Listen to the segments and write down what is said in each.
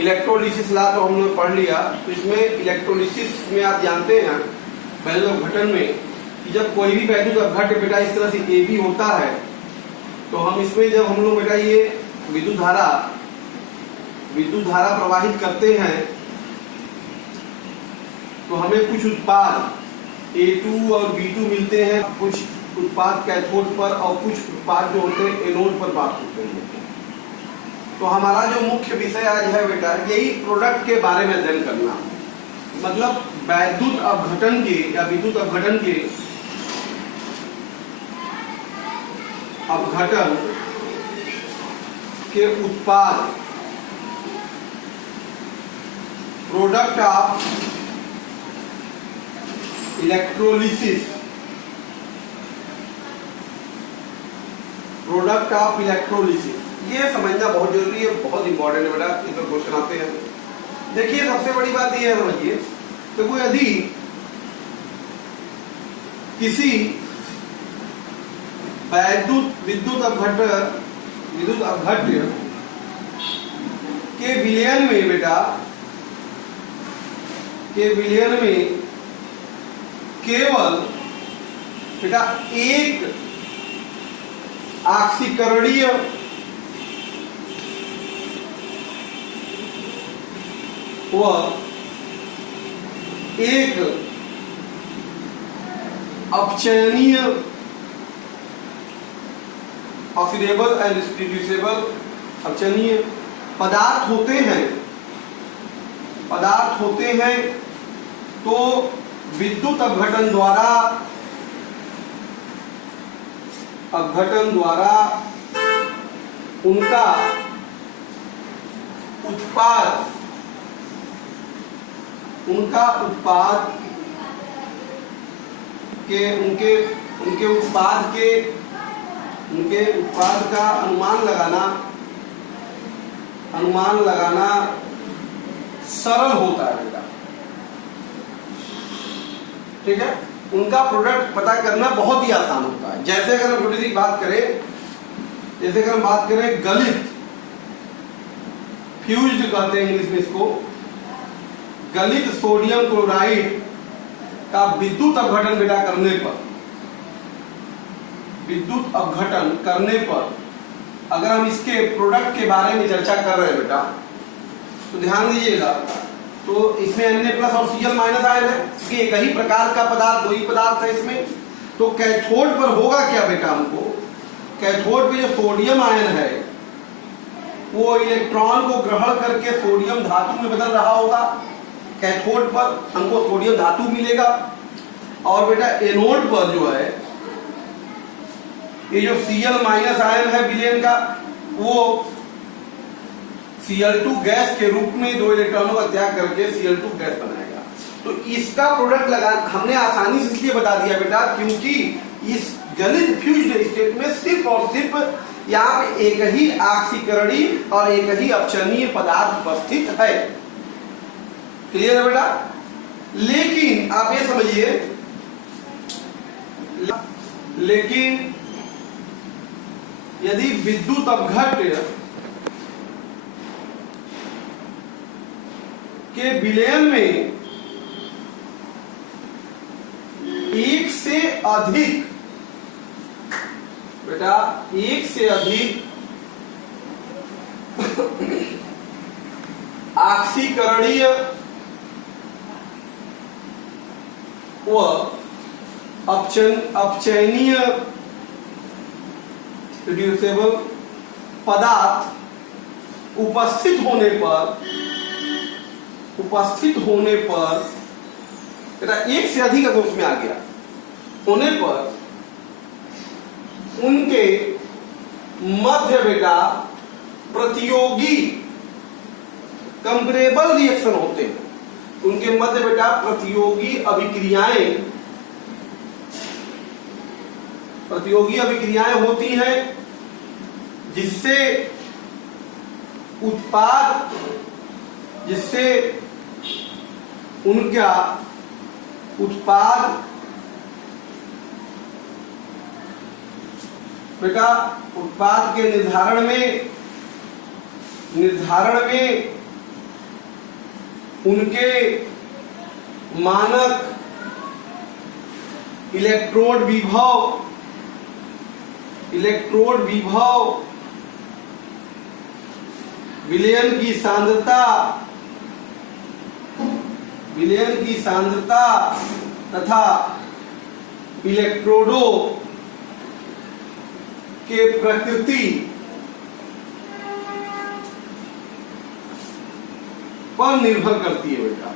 Electrolysis ला तो हमने पढ़ लिया। तो इसमें इलेक्ट्रोलिसिस में आप जानते हैं पहले अपघटन में कि जब कोई भी वैद्युत अपघट्य बेटा इस तरह से AB होता है तो हम इसमें जब हम लोग बेटा ये विद्युत धारा प्रवाहित करते हैं तो हमें कुछ उत्पाद A2 और B2 मिलते हैं, कुछ उत्पाद कैथोड पर और कुछ उत्पाद जो होते हैं एनोड पर प्राप्त होते हैं। तो हमारा जो मुख्य विषय आज है बेटा यही प्रोडक्ट के बारे में अध्ययन करना, मतलब वैद्युत अपघटन के या विद्युत अपघटन के उत्पाद प्रोडक्ट ऑफ इलेक्ट्रोलिसिस, ये समझना बहुत जरूरी है, बहुत इंपॉर्टेंट है बेटा। इस पर क्वेश्चन आते हैं। देखिए सबसे बड़ी बात ये है समझिए, तो कोई यदि किसी विद्युत अपघट्य के विलयन में बेटा केवल बेटा एक आक्सीकरणीय व एक अपचयनीय ऑक्सीडेबल एंड रिड्यूसेबल अपचयनीय पदार्थ होते हैं तो विद्युत अपघटन द्वारा उनका उत्पाद का अनुमान लगाना सरल होता है बेटा। ठीक है, उनका प्रोडक्ट पता करना बहुत ही आसान होता है। जैसे अगर हम थोड़ी सी बात करें गलित फ्यूज्ड कहते हैं इंग्लिश में इसको, गलित सोडियम क्लोराइड का विद्युत अपघटन बेटा करने पर अगर हम इसके प्रोडक्ट के बारे में चर्चा कर रहे हैं बेटा तो ध्यान दीजिएगा। तो इसमें Na+ और Cl- आयन है, कि एक ही प्रकार का पदार्थ, दो ही पदार्थ है इसमें। तो कैथोड पर होगा क्या बेटा, हमको कैथोड पे जो सोडियम आयन है वो इलेक्ट्रॉन को ग्रहण करके सोडियम धातु में बदल रहा होगा। कैथोड पर हमको सोडियम धातु मिलेगा और बेटा एनोड पर जो है ये जो Cl- आयन है विलयन का, वो Cl2 गैस के रूप में दो इलेक्ट्रॉनों का त्याग करके Cl2 गैस बनाएगा। तो इसका प्रोडक्ट लगा हमने आसानी से इसलिए बता दिया बेटा क्योंकि इस गलित फ्यूज्ड स्टेट में सिर्फ और सिर्फ यहाँ पे एक ही आक्सीकरणीय और एक ही अपचयनीय पदार्थ उपस्थित है। क्लियर है बेटा? लेकिन आप ये समझिए, लेकिन यदि विद्युत अपघट्य के विलयन में एक से अधिक आक्सीकरणीय व अपचयनीय रिड्यूसेबल पदार्थ उपस्थित होने पर बेटा एक से अधिक अगर उसमें आ गया होने पर उनके मध्य बेटा प्रतियोगी कंपैरेबल रिएक्शन होते हैं। उनके मध्य बेटा प्रतियोगी अभिक्रियाएं होती हैं जिससे उनका उत्पाद बेटा उत्पाद के निर्धारण में उनके मानक इलेक्ट्रोड विभव विलयन की सांद्रता तथा इलेक्ट्रोडों के प्रकृति पर निर्भर करती है बेटा।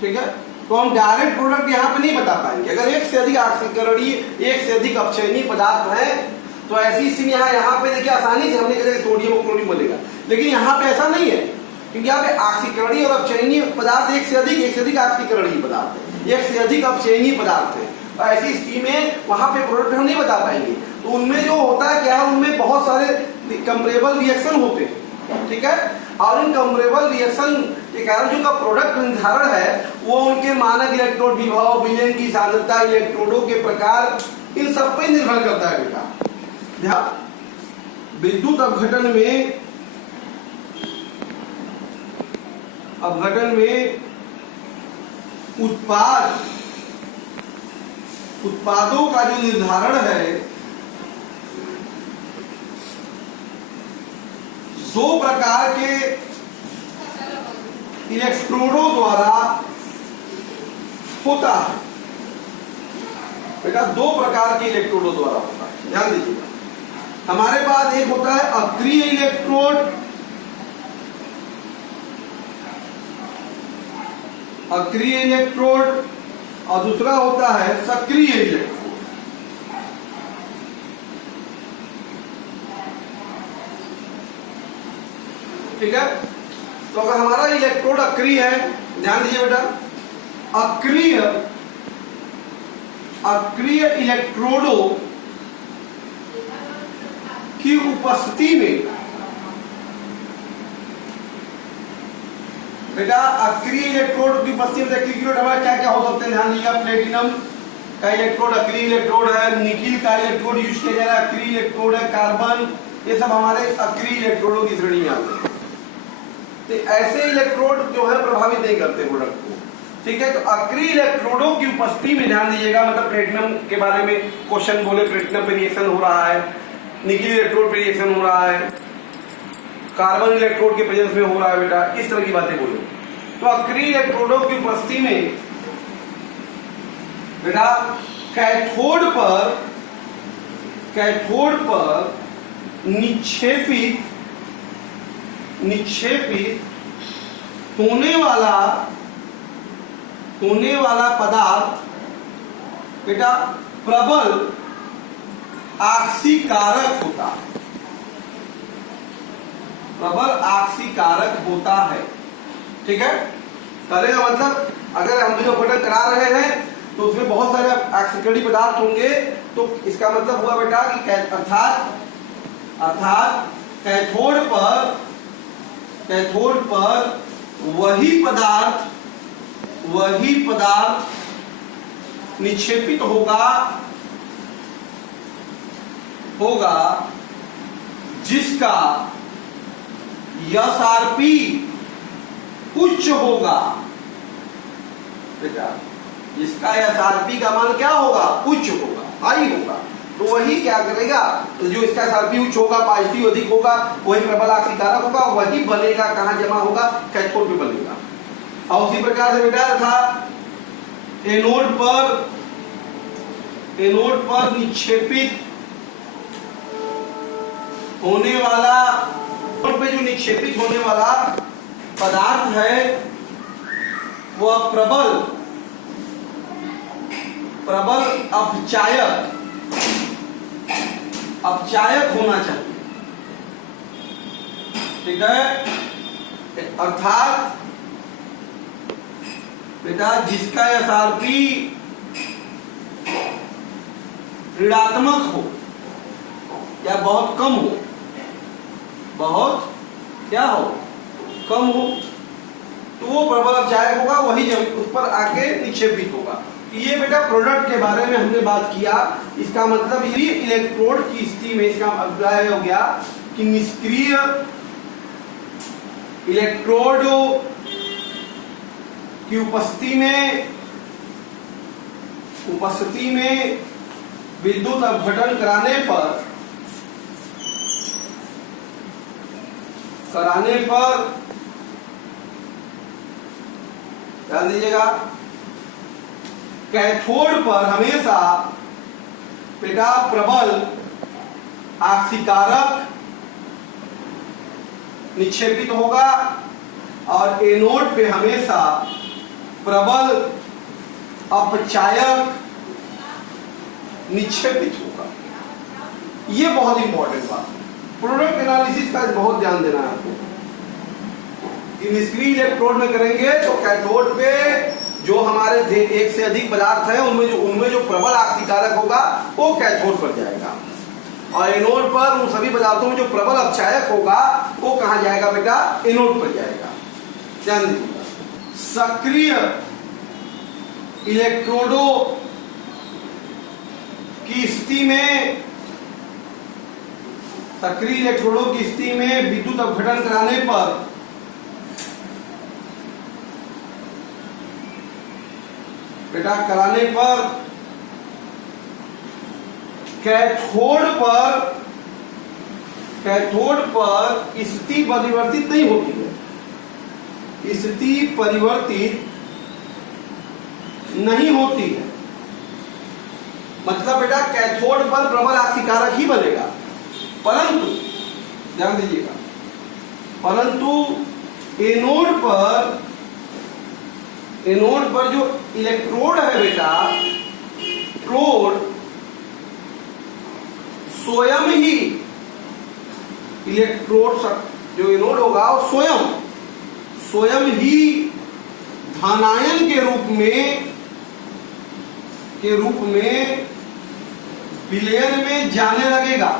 ठीक है, तो हम डायरेक्ट प्रोडक्ट यहां पे नहीं बता पाएंगे। अगर एक से अधिक ऑक्सीकरणीय, एक से अधिक अपचयनीय पदार्थ है तो ऐसी स्थिति यहाँ पे देखिए आसानी से हमने कहा सोडियम और क्लोरीन बनेगा, लेकिन यहाँ पे ऐसा नहीं है, क्योंकि यहाँ पे ऑक्सीकरणीय और अपचयनीय पदार्थ एक से अधिक ऑक्सीकरणीय पदार्थ है, एक से अधिक अपचयनीय पदार्थ है। तो ऐसी स्थिति में वहां पे प्रोडक्ट हम नहीं बता पाएंगे। तो उनमें जो होता है क्या है, उनमें बहुत सारे कंपेरेबल रिएक्शन होते हैं। ठीक है, और इन कंपेरेबल रिएक्शन के कारण जो का प्रोडक्ट निर्धारण है वो उनके मानक इलेक्ट्रोड विभव, विलयन की सांद्रता, इलेक्ट्रोडों के प्रकार, इन सब पे निर्भर करता है बेटा। ध्यान, विद्युत अपघटन में उत्पादों का जो निर्धारण है दो प्रकार के इलेक्ट्रोडों द्वारा होता है बेटा, दो प्रकार के इलेक्ट्रोडों द्वारा होता है। ध्यान दीजिएगा, हमारे पास एक होता है अक्रिय इलेक्ट्रोड, और दूसरा होता है सक्रिय इलेक्ट्रोड। ठीक है, तो अगर हमारा इलेक्ट्रोड अक्रिय है, ध्यान दीजिए बेटा, अक्रिय इलेक्ट्रोडों की उपस्थिति में बेटा, अक्रिय इलेक्ट्रोड की उपस्थिति में इलेक्ट्रोड हमारे क्या क्या हो सकते हैं, ध्यान दीजिएगा। प्लेटिनम का इलेक्ट्रोड अक्रिय इलेक्ट्रोड है, निकिल का इलेक्ट्रोड यूज किया जा रहा है, अक्रिय इलेक्ट्रोड है, कार्बन, ये सब हमारे अक्रिय इलेक्ट्रोडों की श्रेणी में आते हैं। तो ऐसे इलेक्ट्रोड जो है प्रभावित नहीं करते प्रोडक्ट को। ठीक है, तो अक्रिय इलेक्ट्रोडों की उपस्थिति में ध्यान दीजिएगा, मतलब प्लेटिनम के बारे में क्वेश्चन बोले, प्लेटिनम पे रिएक्शन हो रहा है, निकिल इलेक्ट्रोड पे रिएक्शन हो रहा है, कार्बन इलेक्ट्रोड के प्रेजेंस में हो रहा है बेटा, इस तरह की बातें बोलो। तो अक्रिय इलेक्ट्रोडों की उपस्थिति में बेटा कैथोड पर निक्षेपित होने वाला पदार्थ बेटा प्रबल आक्सीकारक होता है, ठीक है। कहने का मतलब अगर हम जो अपघटन करा रहे हैं तो उसमें बहुत सारे ऑक्सीकरणीय पदार्थ होंगे, तो इसका मतलब हुआ बेटा कि अर्थात कैथोड पर वही पदार्थ निक्षेपित होगा जिसका एसआरपी उच्च होगा बेटा, जिसका एसआरपी का मान क्या होगा, उच्च होगा, हाई होगा। तो वही क्या करेगा, तो जो इसका एसआरपी उच्च होगा, पॉजिटिव अधिक होगा, वही प्रबल आक्सीकारक होगा, वही बनेगा, कहां जमा होगा, कैथोड पे बनेगा। और उसी प्रकार से बेटा था एनोड पर निक्षेपित होने वाला, पे जो निक्षेपित होने वाला पदार्थ है वह प्रबल अपचायक होना चाहिए, ठीक है। अर्थात बेटा जिसका एसआरपी ऋणात्मक हो या बहुत कम हो, कम हो, तो वो प्रबल अपचायक होगा, वही उस पर आके निक्षेपित होगा। ये बेटा प्रोडक्ट के बारे में हमने बात किया। इसका मतलब ये इलेक्ट्रोड की स्थिति में इसका अभिप्राय हो गया कि इलेक्ट्रोड की उपस्थिति में विद्युत अपघटन कराने पर ध्यान दीजिएगा, कैथोड पर हमेशा बेटा प्रबल आक्सीकारक निक्षेपित होगा और एनोड पे हमेशा प्रबल अपचायक निक्षेपित होगा। ये बहुत इंपॉर्टेंट बात है। प्रोडक्ट एनालिसिस का बहुत ध्यान देना है आपको। निष्क्रिय इलेक्ट्रोड में करेंगे तो कैथोड पे जो हमारे एक से अधिक पदार्थ है उनमें जो प्रबल आक्सीकारक होगा वो कैथोड पर जाएगा, और एनोड पर उन सभी पदार्थों में जो प्रबल अपचायक होगा वो कहां जाएगा बेटा? एनोड पर जाएगा। ध्यान दीजिएगा, सक्रिय इलेक्ट्रोडों की स्थिति में विद्युत अपघटन कराने पर कैथोड पर स्थिति परिवर्तित नहीं होती है, स्थिति परिवर्तित नहीं होती है। मतलब बेटा कैथोड पर प्रबल आक्सीकारक ही बनेगा, परंतु ध्यान दीजिएगा, एनोड पर जो इलेक्ट्रोड है बेटा, स्वयं ही इलेक्ट्रोड जो एनोड होगा वो स्वयं ही धनायन के रूप में विलयन में जाने लगेगा।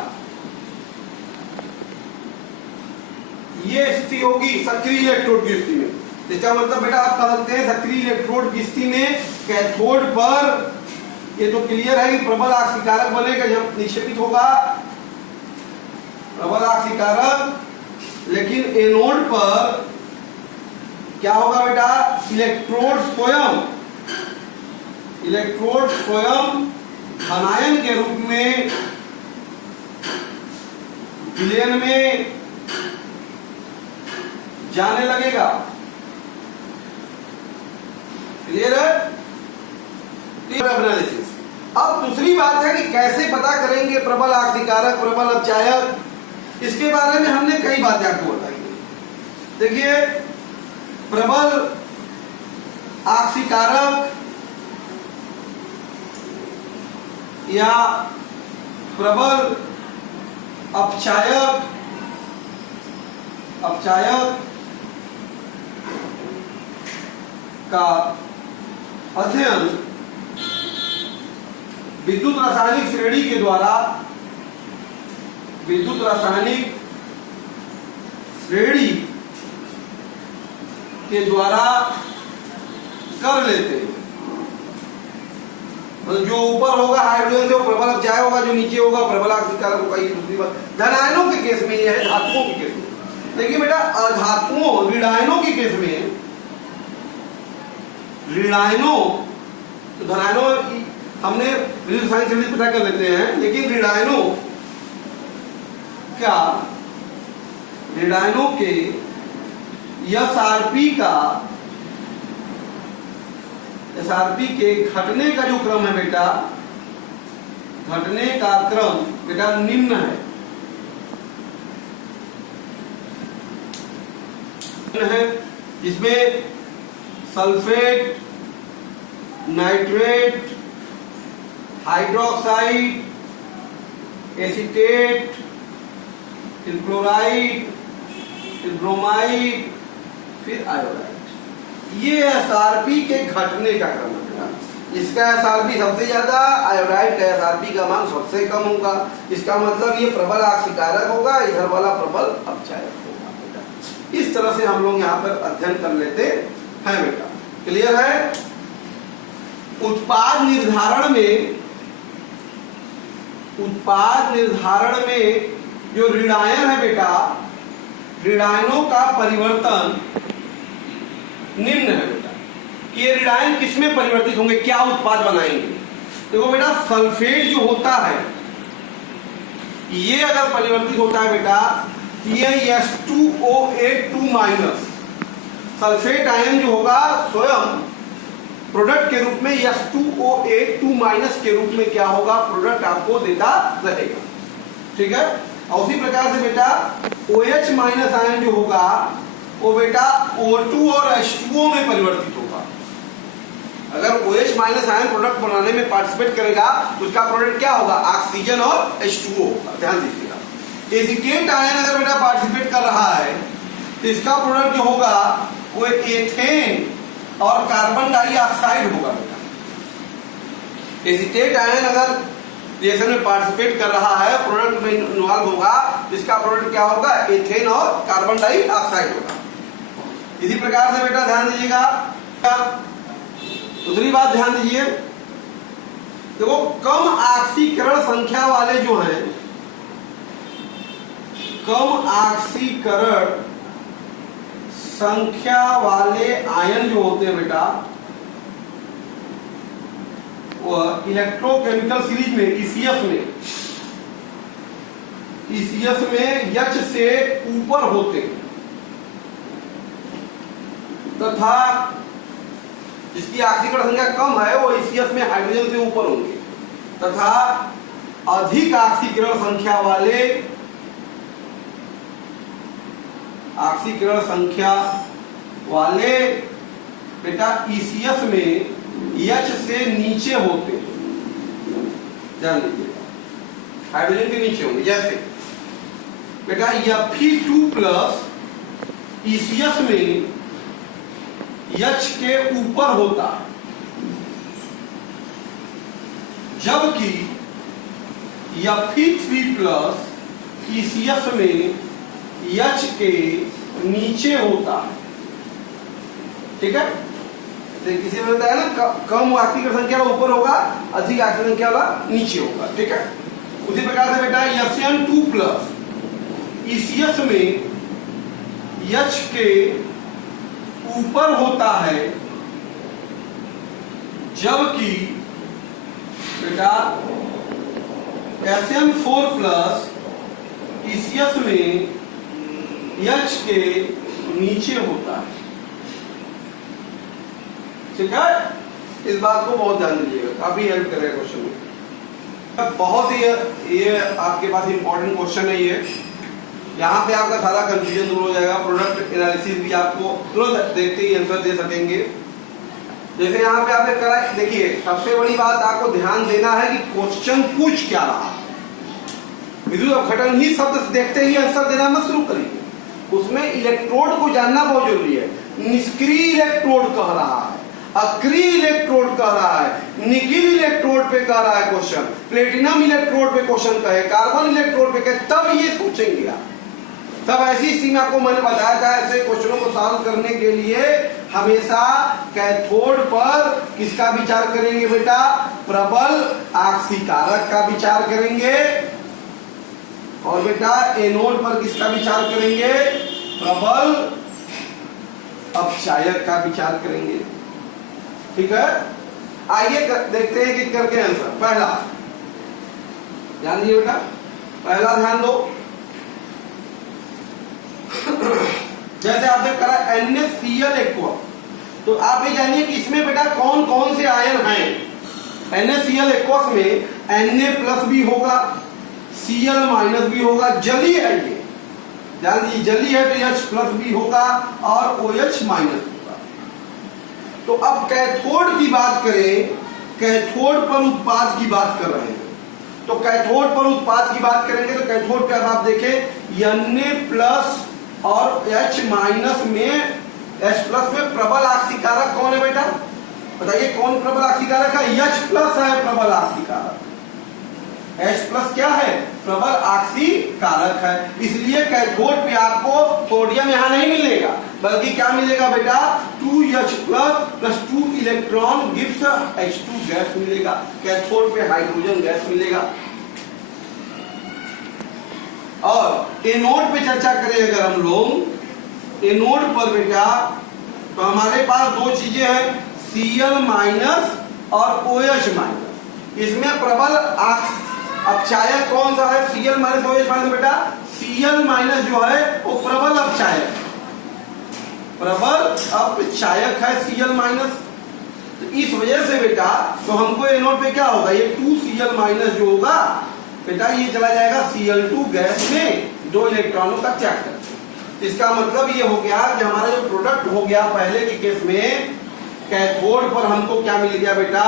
ये स्थिति होगी सक्रिय इलेक्ट्रोड की स्थिति में। इसका मतलब बेटा आप कह सकते हैं सक्रिय इलेक्ट्रोड की स्थिति में कैथोड पर ये तो क्लियर है कि प्रबल आक्सीकारक बनेगा जब निक्षेपित होगा प्रबल आक्सीकारक, लेकिन एनोड पर क्या होगा बेटा? इलेक्ट्रोड स्वयं धनायन के रूप में विलयन में जाने लगेगा। क्लियर है? एनालिसिस। अब दूसरी बात है कि कैसे पता करेंगे प्रबल आक्सीकारक, प्रबल अपचायक। इसके बारे में हमने कई बातें आपको बताई। देखिए, प्रबल आक्सीकारक या प्रबल अपचायक का अध्ययन विद्युत रासायनिक श्रेणी के द्वारा कर लेते हैं। मतलब जो ऊपर होगा हाइड्रोजन से वो प्रबल अपचायक होगा, जो नीचे होगा प्रबल आक्सीकारक होगा। ये दूसरी बात धनायनों के केस में यह है, धातुओं के केस में। देखिए बेटा, अधातुओं ऋणायनों के केस में तो धनायनों हमने साइंस से पता कर लेते हैं, लेकिन ऋणायनों के एसआरपी के घटने का जो क्रम है बेटा, घटने का क्रम बेटा निम्न है, जिसमें सल्फेट, नाइट्रेट, हाइड्रोक्साइड, एसीटेट, फिर क्लोराइड, फिर ब्रोमाइड, फिर आयोडाइड। ये एसआरपी के घटने का क्रम है। इसका एसआरपी सबसे ज्यादा, आयोडाइड का एसआरपी का मान सबसे कम होगा। इसका मतलब ये प्रबल आक्सीकारक होगा, इधर वाला प्रबल अपचायक होगा बेटा। इस तरह से हम लोग यहाँ पर अध्ययन कर लेते हैं बेटा। क्लियर है? उत्पाद निर्धारण में जो ऋणायन है बेटा, ऋणायनों का परिवर्तन निम्न है बेटा कि ये ऋणायन किसमें परिवर्तित होंगे, क्या उत्पाद बनाएंगे। देखो बेटा सल्फेट जो होता है ये अगर परिवर्तित होता है बेटा ये H2OH2- सल्फेट आयन जो होगा स्वयं प्रोडक्ट के रूप में H2OH2- के रूप में क्या होगा, प्रोडक्ट आपको देता रहेगा। ठीक है। और उसी प्रकार से बेटा OH- आयन जो होगा वो बेटा O2 और H2O में परिवर्तित होगा। अगर OH- आयन प्रोडक्ट बनाने में पार्टिसिपेट करेगा तो उसका प्रोडक्ट क्या होगा, ऑक्सीजन और H2O होगा। ध्यान दीजिएगा। एसीटेट आयन अगर बेटा पार्टिसिपेट कर रहा है तो इसका प्रोडक्ट जो होगा वो एथेन और कार्बन डाइऑक्साइड होगा बेटा। एसीटेट आयन अगर रिएक्शन में पार्टिसिपेट कर रहा है, प्रोडक्ट में इन्वॉल्व होगा, इसका प्रोडक्ट क्या होगा, एथेन और कार्बन डाइऑक्साइड होगा। इसी प्रकार से बेटा ध्यान दीजिएगा। दूसरी बात ध्यान दीजिए, देखो कम ऑक्सीकरण संख्या वाले जो हैं, कम ऑक्सीकरण संख्या वाले आयन जो होते हैं बेटा वो इलेक्ट्रोकेमिकल सीरीज में ईसीएस में H से ऊपर होते तथा जिसकी ऑक्सीकरण संख्या कम है वो ईसीएस में हाइड्रोजन से ऊपर होंगे तथा अधिक ऑक्सीकरण संख्या वाले बेटा ईसीएस में H से नीचे होते, ध्यान दीजिए हाइड्रोजन के नीचे होंगे। जैसे बेटा Fe2+ ईसीएस में H के ऊपर होता जबकि Fe3+ ईसीएस में H के नीचे होता। ठीक है। किसी में बताया ना कम ऑक्सीकरण संख्या ऊपर होगा, अधिक ऑक्सीकरण संख्या वाला नीचे होगा। ठीक है। उसी प्रकार से बेटा Sn2+ ईसीएस में H के ऊपर होता है जबकि बेटा Sn4+ ईसीएस में H के नीचे होता है। ठीक है। इस बात को बहुत ध्यान दीजिएगा, काफी हेल्प करेगा क्वेश्चन में। बहुत ही ये आपके पास इंपॉर्टेंट क्वेश्चन है ये। यहाँ पे आपका सारा कंफ्यूजन दूर हो जाएगा। प्रोडक्ट एनालिसिस भी आपको तुरंत देखते ही आंसर दे सकेंगे। जैसे यहाँ पे आपने करा, देखिए सबसे बड़ी बात आपको ध्यान देना है कि क्वेश्चन पूछ क्या रहा। विद्युत अपघटन ही शब्द देखते ही आंसर देना मत शुरू करिए। उसमें इलेक्ट्रोड को जानना बहुत जरूरी है। निष्क्रिय इलेक्ट्रोड कह रहा है, अक्रिय इलेक्ट्रोड कह रहा है, निकिल इलेक्ट्रोड पे कह रहा है क्वेश्चन, प्लेटिनम इलेक्ट्रोड पे क्वेश्चन कहे, कार्बन इलेक्ट्रोड पे कहे, तब ये सोचेंगे आप। तब ऐसी स्थिति में आपको मैंने बताया था ऐसे क्वेश्चनों को सॉल्व करने के लिए हमेशा कैथोड पर किसका विचार करेंगे बेटा, प्रबल ऑक्सीकारक का विचार करेंगे। और बेटा एनोड पर किसका विचार करेंगे, प्रबल अपचायक का विचार करेंगे। ठीक है। आइए देखते हैं कि करके आंसर। पहला ध्यान दिए बेटा, पहला ध्यान दो। जैसे आपने करा NaCl एक्वा, तो आप ये जानिए कि इसमें बेटा कौन कौन से आयन हैं। NaCl एक्वस में Na+ भी होगा, Cl- भी होगा, जली है ये, ध्यान दीजिए जली है तो H+ भी होगा और OH- होगा। तो अब कैथोड की बात करें, कैथोड पर उत्पाद की बात कर रहे हैं, तो कैथोड पर उत्पाद की बात करेंगे तो कैथोड पे अब आप देखें Na+ और H- में H+ में प्रबल ऑक्सीकारक कौन है बेटा, बताइए कौन प्रबल ऑक्सीकारक है, H+ है प्रबल ऑक्सीकारक। H+ क्या है, प्रबल ऑक्सीकारक है। इसलिए कैथोड पे आपको सोडियम यहां नहीं मिलेगा, बल्कि क्या मिलेगा बेटा, 2H+ + 2 electron gives H2 gas मिलेगा। कैथोड पे हाइड्रोजन गैस मिलेगा। और एनोड पे चर्चा करें अगर हम लोग एनोड पर बेटा, तो हमारे पास दो चीजें हैं, Cl माइनस और OH माइनस। इसमें प्रबल अपचायक कौन सा है? Cl माइनस OH माइनस बेटा, Cl माइनस जो है वो प्रबल अपचायक, प्रबल अपचायक है Cl माइनस। तो इस वजह से बेटा तो हमको एनोड पे क्या होगा, ये 2Cl माइनस जो होगा बेटा ये चला जाएगा Cl2 गैस में 2 इलेक्ट्रॉनों का त्याग कर। इसका मतलब ये हो गया कि हमारा जो प्रोडक्ट हो गया पहले के केस में, कैथोड पर हमको क्या मिल गया बेटा,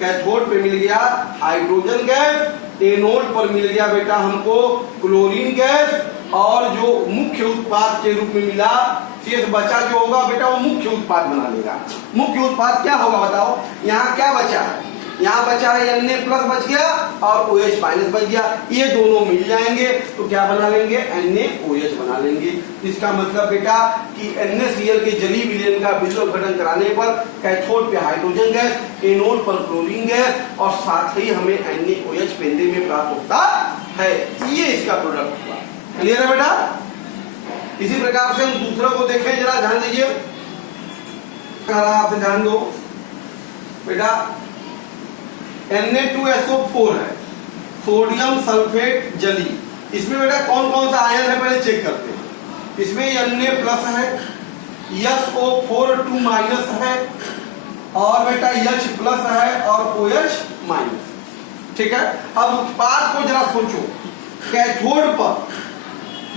कैथोड पे मिल गया हाइड्रोजन गैस, एनोड पर मिल गया बेटा हमको क्लोरीन गैस, और जो मुख्य उत्पाद के रूप में मिला शेष बचा जो होगा बेटा वो मुख्य उत्पाद बना लेगा। मुख्य उत्पाद क्या होगा बताओ, यहाँ क्या बचा है, यहाँ बचा है Na प्लस बच गया और OH माइनस बच गया, ये दोनों मिल जाएंगे तो क्या बना लेंगे, NaOH बना लेंगे। इसका मतलब बेटा कि NaCl के जलीय विलयन का विद्युत अपघटन कराने पर कैथोड पे हाइड्रोजन गैस, एनोड पर क्लोरीन गैस और साथ ही हमें NaOH पेंदे में प्राप्त होता है। ये इसका प्रोडक्ट हुआ। क्लियर है बेटा? इसी प्रकार से हम दूसरों को देखें, जरा ध्यान दीजिए, आप ध्यान दो बेटा, Na2SO4 है, सोडियम सल्फेट जली। इसमें बेटा कौन कौन सा आयन है पहले चेक करते हैं। इसमें Na प्लस है, SO4 2 माइनस है, और बेटा H प्लस है और OH माइनस। ठीक है, अब उत्पाद को जरा सोचो,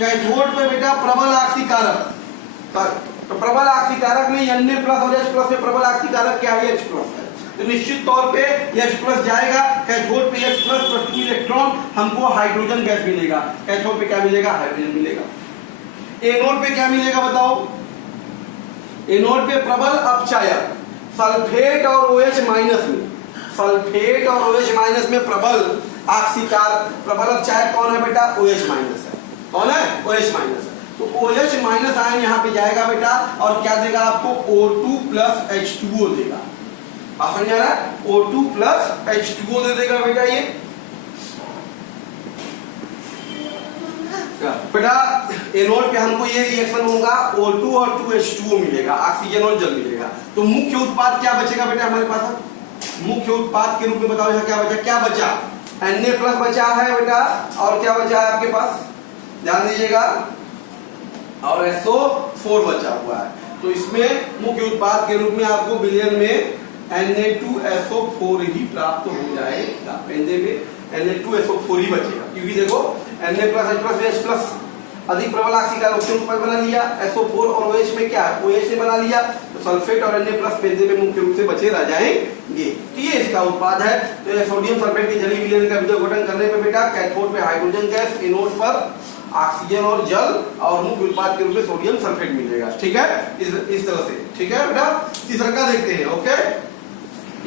कैथोड पे बेटा प्रबल आक्सीकारक, तो प्रबल आक्सीकारक में Na प्लस और H प्लस में प्रबल आक्सीकारक क्या है, H प्लस है, तो निश्चित तौर पे H प्लस जाएगा, कैथोड पे H प्लस + 2 इलेक्ट्रॉन हमको हाइड्रोजन गैस मिलेगा, कैथोड पे क्या मिलेगा, हाइड्रोजन मिलेगा। एनोड पे क्या मिलेगा बताओ, एनोड पे प्रबल अपचायक सल्फेट और OH माइनस में, सल्फेट और OH माइनस में प्रबल आक्सीकार, प्रबल अपचायक कौन है बेटा, OH माइनस है। कौन है, OH माइनस है। तो OH माइनस आयन यहाँ पे जाएगा बेटा और क्या देगा आपको, O2 + H2O देगा। आप समझ आ रहा है, O2 + H2O दे देगा बेटा ये। बेटा एनोड पे हमको ये रिएक्शन होगा, O2 और 2H2O मिलेगा, ऑक्सीजन और जल मिलेगा। तो मुख्य उत्पाद क्या बचेगा बेटा हमारे पास, मुख्य उत्पाद के रूप में बताओ यहाँ क्या बचा, क्या बचा, Na प्लस बचा है बेटा, और क्या बचा है आपके पास, ध्यान दीजिएगा, और SO4 बचा हुआ है। तो इसमें मुख्य उत्पाद के रूप में आपको विलयन में Na2SO4 ही प्राप्त हो जाएगा, पेंदे में Na2SO4 ही बचेगा, क्योंकि देखो Na plus H plus H plus अधिक प्रबल आक्सीकारक उत्पाद बना लिया, SO4 और OH में क्या है, OH ने बना लिया, तो सल्फेट और Na प्लस पेंदे में मुख्य रूप से बचे रह जाएंगे। तो ये इसका उत्पाद है। तो सोडियम सल्फेट के जलीय विलयन का विद्युत अपघटन करने पे बेटा कैथोड पे हाइड्रोजन गैस, एनोड पर ऑक्सीजन और जल, और मुख्य उत्पाद के रूप में सोडियम सल्फेट मिलेगा। ठीक है, इस तरह से। ठीक है बेटा, तीसरा का देखते हैं। ओके,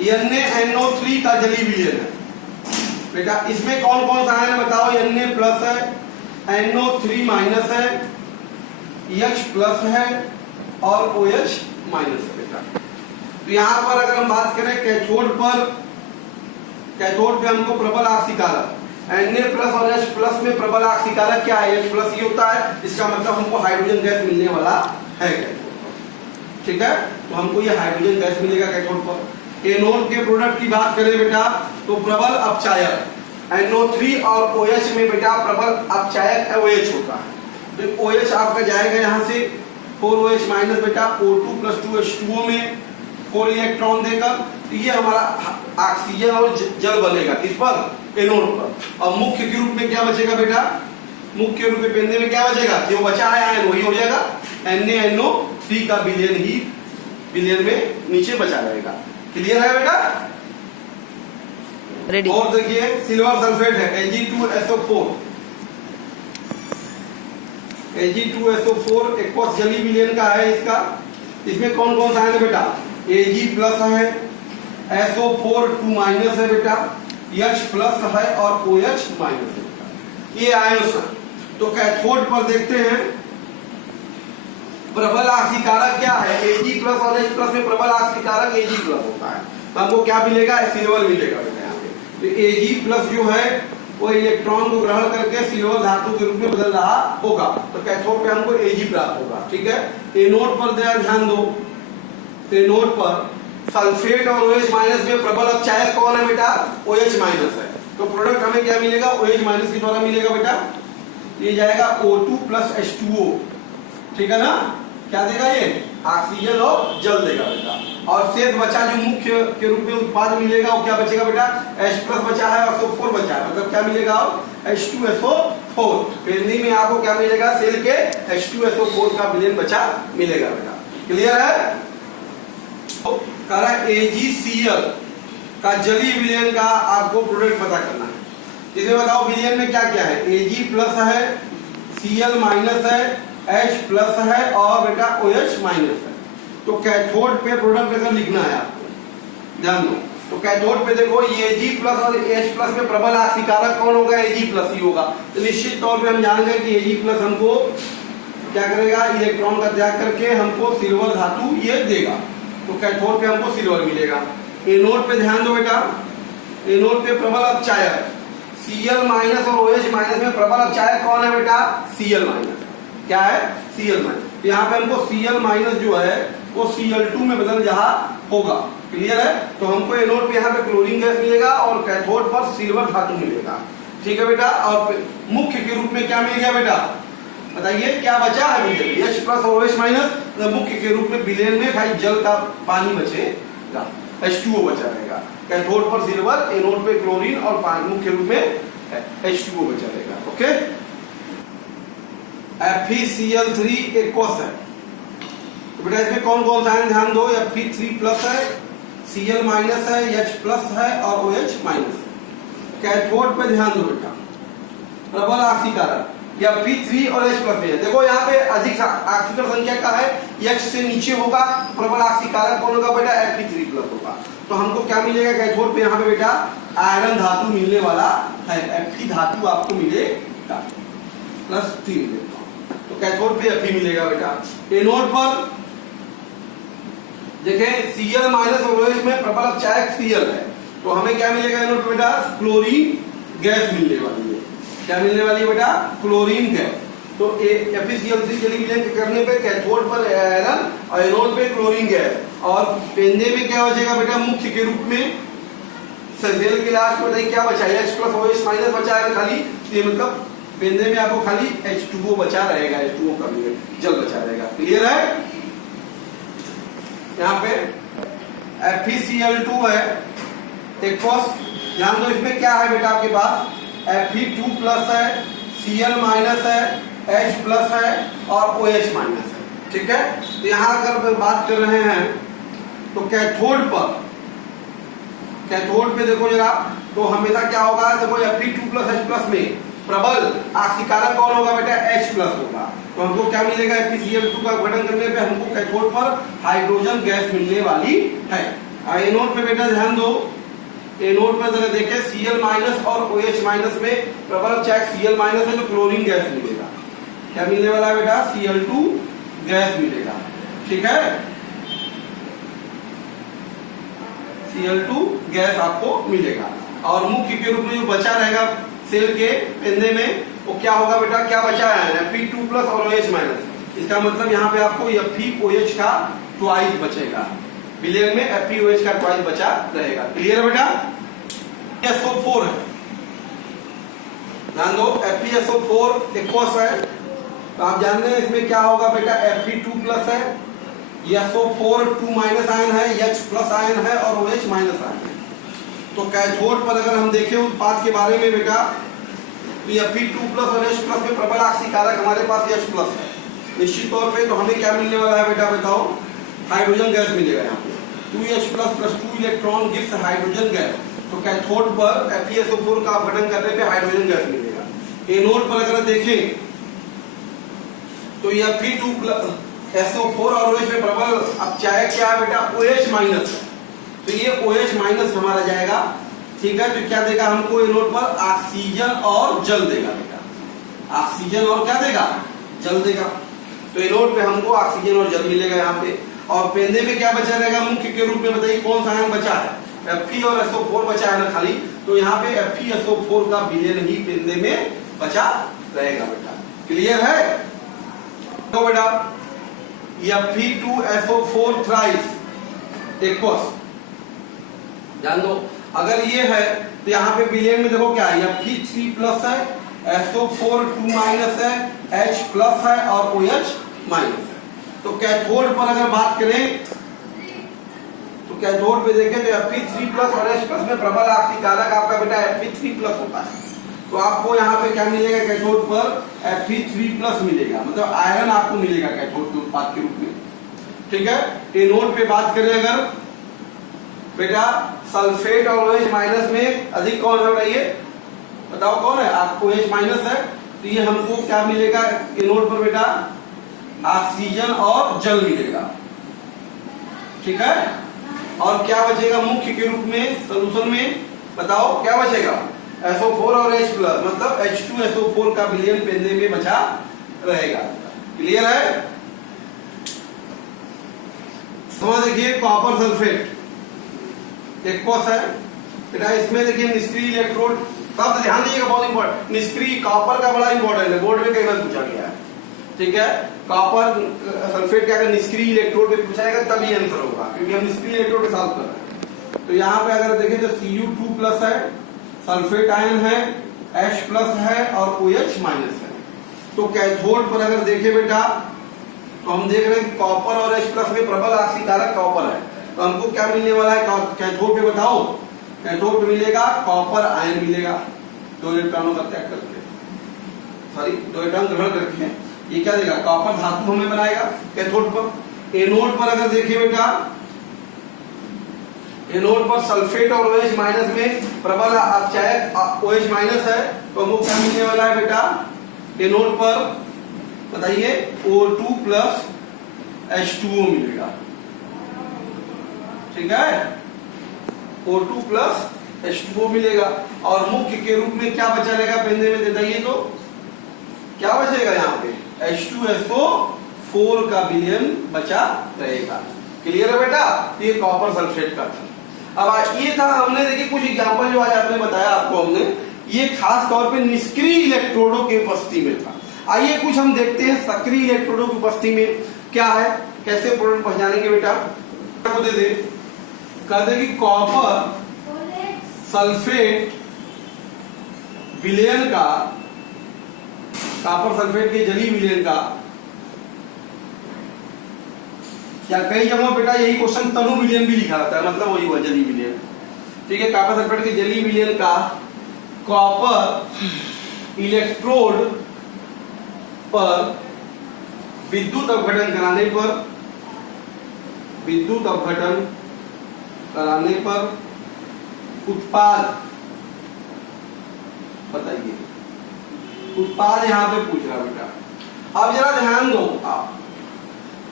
NaNO3 का जलीय विलयन है बेटा, इसमें कौन कौन सा है बताओ, Na प्लस है, NO3 माइनस है, H प्लस है और OH माइनस है बेटा। तो यहाँ पर अगर हम बात करें कैथोड पे हमको प्रबल आक्सीकारक Na प्लस और H प्लस में प्रबल आक्सीकारक क्या है, H प्लस ही होता है, इसका मतलब हमको हाइड्रोजन गैस मिलने वाला है कैथोड पर। ठीक है, तो हमको ये हाइड्रोजन गैस मिलेगा कैथोड पर। एनोड के प्रोडक्ट की बात करें बेटा तो प्रबल अपचायक NO3 और OH में बेटा प्रबल अपचायक OH होता है। तो OH आपका जाएगा यहाँ से 4OH माइनस बेटा O2 + 2H2O में 4 इलेक्ट्रॉन देकर, तो ये हमारा ऑक्सीजन और जल बनेगा किस पर, एनोड पर। और मुख्य के रूप में क्या बचेगा बेटा, मुख्य रूप में पेंदे में क्या बचेगा, जो बचा है आयन वही हो जाएगा, NaNO3 का विलयन में नीचे बचा रहेगा। क्लियर है बेटा, रेडी। और देखिए सिल्वर सल्फेट है Ag2SO4, Ag2SO4 एक्वस जलीय विलयन का है इसका। इसमें कौन कौन सा है बेटा, Ag प्लस है, SO4 2 माइनस है बेटा, H प्लस है और OH माइनस है बेटा, ये आयंस है। तो कैथोड पर देखते हैं प्रबल आक्सीकारक क्या है, Ag प्लस और H प्लस में प्रबल आक्सीकारक Ag प्लस होता है। तो हमको क्या मिलेगा, सिल्वर मिलेगा बेटा यहाँ पे। तो Ag प्लस जो है वो इलेक्ट्रॉन को ग्रहण करके सिल्वर धातु के रूप में बदल रहा होगा। तो कैथोड पे हमको Ag प्राप्त होगा। ठीक है, एनोड पर ध्यान दो। एनोड पर सल्फेट और OH माइनस में प्रबल अपचायक कौन है बेटा? OH माइनस है। तो प्रोडक्ट हमें क्या मिलेगा? OH माइनस के द्वारा मिलेगा बेटा। ये जाएगा O2 प्लस H2O। ठीक है ना? क्या देगा ये? ऑक्सीजन और जल देगा बेटा। और शेष बचा जो मुख्य के रूप में उत्पाद मिलेगा वो क्या बचेगा बेटा? H प्लस बचा है और SO4 बचा है, मतलब क्या मिलेगा? H2SO4। पेंदी में आपको क्या मिलेगा? सेल के H2SO4 का विलयन बचा मिलेगा बेटा। क्लियर है? तो कह रहा है AgCl का जलीय विलयन का आपको प्रोडक्ट पता करना है। इसमें बताओ विलयन में क्या क्या है? Ag प्लस है, Cl माइनस है, H प्लस है और बेटा OH माइनस है। तो कैथोड पे प्रोडक्ट अगर लिखना है आपको, ध्यान दो। तो कैथोड पे देखो ये Ag प्लस और H प्लस में प्रबल आक्सीकारक कौन होगा? Ag प्लस ही होगा। तो निश्चित तौर पे हम जान गए कि Ag प्लस हमको क्या करेगा? इलेक्ट्रॉन का त्याग करके हमको सिल्वर धातु ये देगा। तो कैथोड पे हमको सिल्वर मिलेगा। एनोड पे ध्यान दो बेटा। एनोड पे प्रबल अपचायक Cl माइनस और OH माइनस में प्रबल अपचायक कौन है बेटा? Cl minus. क्या है? Cl minus. यहाँ पे हमको Cl माइनस जो है वो Cl2 में बदल रहा होगा। क्लियर है? तो हमको एनोड पे यहाँ पे क्लोरीन गैस मिलेगा और कैथोड पर सिल्वर धातु मिलेगा। ठीक है बेटा। और मुख्य के रूप में क्या मिल गया बेटा? बताइए क्या बचा है विलयन? H प्लस और OH माइनस। मुख्य के रूप में विलयन में खाली जल का पानी बचेगा, H2O बचा रहेगा। कैथोड पर सिल्वर, एनोड पे क्लोरीन और मुख्य रूप में H2O बचा रहेगा। ओके। FeCl3 एक्वस है। तो बेटा इसमें कौन कौन सा है ध्यान दो। Fe3 प्लस है, Cl माइनस है, H प्लस है और OH माइनस है। कैथोड पे ध्यान दो बेटा। प्रबल आक्सीकारक या Fe3 और H प्लस है। देखो यहाँ पे अधिक आक्सीकर संख्या का है, H से नीचे होगा। प्रबल आक्सीकारक कौन होगा बेटा? Fe3 प्लस होगा। तो हमको क्या मिलेगा कैथोड पे? यहाँ पे बेटा आयरन धातु मिलने वाला है। Fe धातु आपको मिलेगा प्लस 3 इलेक्ट्रॉन। तो कैथोड पे Fe मिलेगा बेटा। एनोड पर देखें Cl माइनस और OH में प्रबल अपचायक Cl है। तो हमें क्या मिलेगा एनोड पे बेटा? क्लोरीन गैस मिलने वाली है। क्या मिलने वाली है बेटा? Chlorine gas. तो FeCl3 जलीय विलयन करने पे कैथोड पर आयरन और एनोड पे क्लोरीन गैस। और पेंदे में क्या बचेगा बेटा? मुख्य के रूप में सेल के लास्ट में क्या बचा है? H प्लस OH माइनस बचा है खाली। ये मतलब पेंदे में आपको खाली H2O बचा रहेगा। H2O का जल बचा रहेगा। क्लियर है? यहाँ पे FeCl2 है एक्वस। ध्यान दो इसमें क्या है बेटा आपके पास? Fe2 प्लस है, Cl माइनस है, H प्लस है और OH माइनस है। ठीक है। तो यहाँ अगर बात कर रहे हैं तो कैथोड पे देखो जरा, तो हमेशा क्या होगा? देखो Fe2 प्लस H प्लस में प्रबल आक्सीकारक कौन होगा बेटा? H प्लस होगा। तो हमको क्या मिलेगा? FeCl2 का गठन करने पे हमको कैथोड पर हाइड्रोजन गैस मिलने वाली है। एनोड पे बेटा ध्यान दो। एनोड पे जरा देखें Cl माइनस और OH माइनस में प्रबल अपचायक Cl माइनस है, तो क्लोरीन गैस मिलेगा। क्या मिलने वाला है बेटा? Cl2 गैस मिलेगा। ठीक है। Cl2 गैस आपको मिलेगा। और मुख्य के रूप में जो बचा रहेगा सेल के पेंदे में वो क्या होगा बेटा? क्या बचा है? Fe2 प्लस और OH माइनस। इसका मतलब यहाँ पे आपको FeOH का ट्वाइस बचेगा। विलयन में FeOH का ट्वाइस बचा रहेगा। क्लियर है बेटा? SO4 है। ध्यान दो FeSO4 एक्वस है। तो आप जानते हैं इसमें क्या होगा बेटा? Fe2 प्लस है, SO4 2 माइनस आयन है, H प्लस आयन है और OH माइनस आयन है। तो कैथोड पर अगर हम देखें उत्पाद के बारे में बेटा, तो Fe2 प्लस और H प्लस में प्रबल आक्सीकारक हमारे पास H प्लस है निश्चित तौर पे। तो हमें क्या मिलने वाला है बेटा बताओ? हाइड्रोजन गैस मिलेगा। यहाँ पे 2H plus plus 2 electron gives hydrogen gas. तो कैथोड पर FeSO4 का अपघटन करने पे हाइड्रोजन गैस मिलेगा। एनोड पर अगर देखें तो Fe2 प्लस SO4 और OH में प्रबल अपचायक क्या है बेटा? OH माइनस है। तो ये OH माइनस हमारा जाएगा। ठीक है। तो क्या देगा हमको? एनोड पर ऑक्सीजन और जल देगा बेटा। ऑक्सीजन और क्या देगा? जल देगा। तो एनोड पे हमको ऑक्सीजन और जल मिलेगा यहाँ पे। और पेंदे में क्या बचा रहेगा मुख्य के रूप में? बताइए कौन सा आयन बचा है? Fe और SO4 बचा है ना खाली। तो यहाँ पे FeSO4 का विलयन ही पेंदे में बचा रहेगा बेटा। क्लियर है? तो बेटा Fe2SO4 थ्राइस एक्वस, ध्यान दो, अगर ये है तो यहाँ पे विलयन में देखो क्या है, Fe3 प्लस है, SO4 2 माइनस है, H प्लस है और OH माइनस है। तो कैथोड पर अगर बात करें तो कैथोड पे देखें तो Fe3 प्लस और H प्लस में प्रबल आक्सीय कारक आपका बेटा Fe3 प्लस होता है। तो आपको यहाँ पे क्या मिलेगा, कैथोड पर Fe3 प्लस मिलेगा, मतलब आयरन आपको मिलेगा कैथोड के उत्पाद के रूप में। ठीक है। एनोड पे बात करें अगर बेटा सल्फेट और OH माइनस में अधिक कौन है बताइए, बताओ कौन है, आपको OH माइनस है, तो ये हमको क्या मिलेगा एनोड पर बेटा, ऑक्सीजन और जल मिलेगा। ठीक है। और क्या बचेगा मुख्य के रूप में सॉल्यूशन में, बताओ क्या बचेगा, SO4 और H प्लस, मतलब H2SO4 का विलयन पेंदे में बचा रहेगा। क्लियर है? तो देखिए कॉपर सल्फेट एक्वस है बेटा, इसमें देखिए निष्क्रिय इलेक्ट्रोड, सब ध्यान दीजिएगा, बहुत इंपॉर्टेंट, निष्क्रिय कॉपर का बड़ा इंपॉर्टेंट है, बोर्ड में कई बार पूछा गया है। ठीक है। कॉपर सल्फेट क्या अगर निष्क्रिय इलेक्ट्रोड पे पूछा जाएगा तभी आंसर होगा, क्योंकि हम निष्क्रिय इलेक्ट्रोड पे सॉल्व कर रहे हैं। तो यहाँ पे अगर देखें तो Cu2 प्लस है, सल्फेट आयन है, H प्लस है और OH माइनस है। तो कैथोड पर अगर देखें बेटा तो हम देख रहे हैं कॉपर और H प्लस में प्रबल आक्सीय कारक कॉपर है, तो हमको क्या मिलने वाला है कैथोड पे, बताओ कैथोड पे मिलेगा कॉपर आयन मिलेगा, 2 इलेक्ट्रॉनों का त्याग करके, सॉरी 2 इलेक्ट्रॉन ग्रहण करके, ये क्या देगा, कॉपर धातु हमें बनाएगा कैथोड पर। एनोड पर अगर देखें बेटा, एनोड पर सल्फेट और OH माइनस में प्रबल चाहे OH माइनस है, तो हमको क्या मिलने वाला है बेटा एनोड पर, बताइए O2 प्लस H2O मिलेगा। ठीक है, O2 प्लस H2O मिलेगा। और मुख्य के रूप में क्या बचा रहेगा पेंदे में, बताइए तो क्या बचेगा, यहाँ पे H2SO4 का विलयन बचा रहेगा। क्लियर है बेटा? ये कॉपर सल्फेट का था। अब ये था, हमने देखिए कुछ एग्जांपल जो आज आपने बताया आपको, हमने ये खास तौर पे निष्क्रिय इलेक्ट्रोडों की उपस्थिति में था। आइए कुछ हम देखते हैं सक्रिय इलेक्ट्रोडों की उपस्थिति में क्या है, कैसे प्रोडक्ट पहचानेंगे बेटा। दे दे कहते कि कॉपर सल्फेट विलयन का, कॉपर सल्फेट के जलीय विलयन का, या कई जगह बेटा यही क्वेश्चन तनु विलयन भी लिखा रहता है, मतलब वही हुआ जलीय विलयन। ठीक है, कॉपर सल्फेट के जलीय विलयन का कॉपर इलेक्ट्रोड पर विद्युत अपघटन कराने पर, विद्युत अपघटन कराने पर उत्पाद, बताइए उत्पाद यहां पे पूछ रहा बेटा। अब जरा ध्यान दो, आप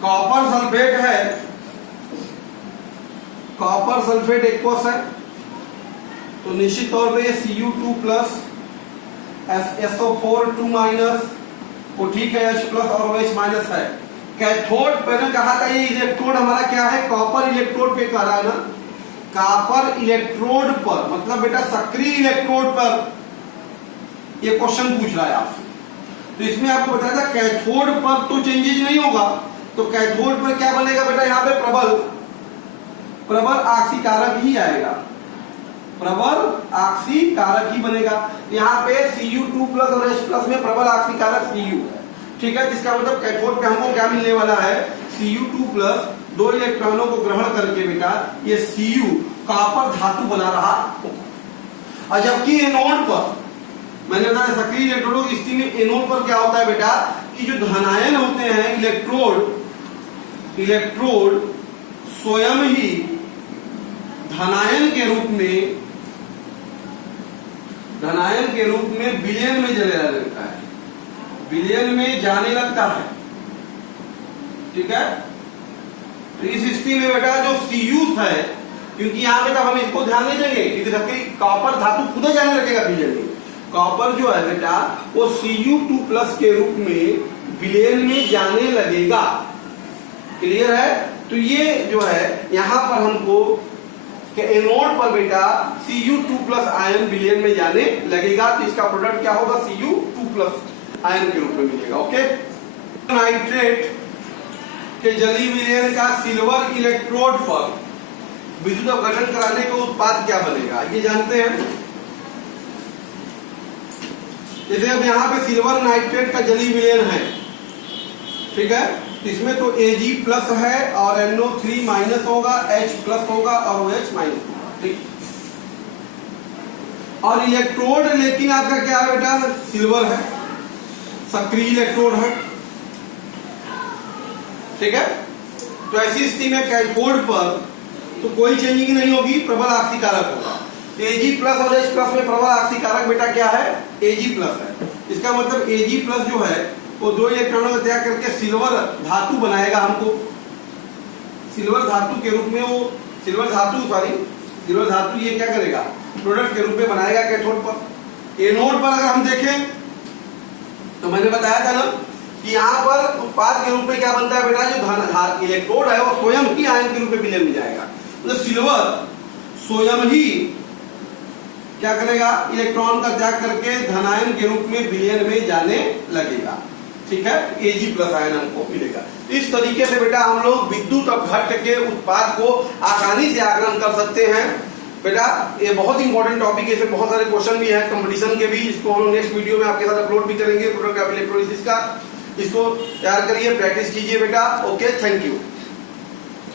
कॉपर सल्फेट है, कॉपर सल्फेट एक्वस है, तो निश्चित तौर पे Cu2 प्लस SO4 2 माइनस, वो ठीक है, H प्लस और OH माइनस है। कैथोड पर कहा था ये इलेक्ट्रोड हमारा क्या है, कॉपर इलेक्ट्रोड पे कह रहा है ना, कॉपर इलेक्ट्रोड पर, मतलब बेटा सक्रिय इलेक्ट्रोड पर ये क्वेश्चन पूछ रहा है आपसे। तो इसमें आपको बताया था कैथोड पर तो चेंजेस नहीं होगा, तो कैथोड पर क्या बनेगा बेटा, यहाँ पे प्रबल आक्सीय कारक ही आएगा, प्रबल आक्सीय कारक ही बनेगा। यहाँ पे Cu2 प्लस और H प्लस में प्रबल आक्सीय कारक Cu है। ठीक है, जिसका मतलब कैथोड पे हमको क्या मिलने वाला है, Cu2 प्लस 2 इलेक्ट्रॉनों को ग्रहण करके बेटा ये Cu कॉपर धातु बना रहा होगा। और जबकि एनोड पर मैंने बताया सक्रिय इलेक्ट्रोडों की स्थिति में एनोड पर क्या होता है बेटा, कि जो धनायन होते हैं इलेक्ट्रोड स्वयं ही धनायन के रूप में विलयन में जले लगता है, विलयन में जाने लगता है। ठीक है, तो इस स्थिति में बेटा जो Cu है, क्योंकि यहाँ पे तब हम इसको ध्यान नहीं देंगे, क्योंकि सक्रिय कॉपर धातु खुद जाने लगेगा विलयन में। कॉपर जो है बेटा वो Cu2 प्लस के रूप में विलयन में जाने लगेगा। क्लियर है? तो ये जो है यहाँ पर हमको कि एनोड पर बेटा Cu2+ आयन विलयन में जाने लगेगा, तो इसका प्रोडक्ट क्या होगा, Cu2+ आयन के रूप में मिलेगा। ओके, नाइट्रेट के जलीय विलयन का सिल्वर इलेक्ट्रोड पर विद्युत अपघटन कराने का उत्पाद क्या बनेगा, ये जानते हैं। जैसे अब यहाँ पे सिल्वर नाइट्रेट का जलीय विलयन है, ठीक है, इसमें तो Ag+ है और NO3- होगा, H+ होगा और OH- होगा, ठीक। और इलेक्ट्रोड लेकिन आपका क्या है बेटा, सिल्वर है, सक्रिय इलेक्ट्रोड है, ठीक है। तो ऐसी स्थिति में कैथोड पर तो कोई चेंजिंग नहीं होगी, प्रबल ऑक्सीकारक होगा। Ag+ और H+ में प्रबल ऑक्सीकारक बेटा क्या है, Ag+ है। इसका मतलब Ag+ जो है वो 2 इलेक्ट्रॉनों का त्याग करके सिल्वर धातु बनाएगा हमको, सिल्वर धातु के रूप में वो सिल्वर धातु ये क्या करेगा, प्रोडक्ट के रूप में बनाएगा कैथोड पर। एनोड पर अगर हम देखें तो मैंने बताया था ना कि यहाँ पर उत्पाद के रूप में क्या बनता है बेटा, जो इलेक्ट्रोड है वो स्वयं ही आयन के रूप में विलयन में जाएगा, मतलब सिल्वर स्वयं ही क्या करेगा, इलेक्ट्रॉन का त्याग करके धनायन के रूप में विलयन में जाने लगेगा, ठीक है। Ag+ आयन हमको मिलेगा। इस तरीके से बेटा हम लोग विद्युत अपघट्ट के उत्पाद को आसानी से आकलन कर सकते हैं। बेटा ये बहुत इंपॉर्टेंट टॉपिक है, इसमें बहुत सारे क्वेश्चन भी है कंपटीशन के भी, इसको हम नेक्स्ट वीडियो में आपके साथ अपलोड भी करेंगे, प्रोडक्ट ऑफ इलेक्ट्रोलिसिस का। इसको तैयार करिए, प्रैक्टिस कीजिए बेटा। Okay, thank you.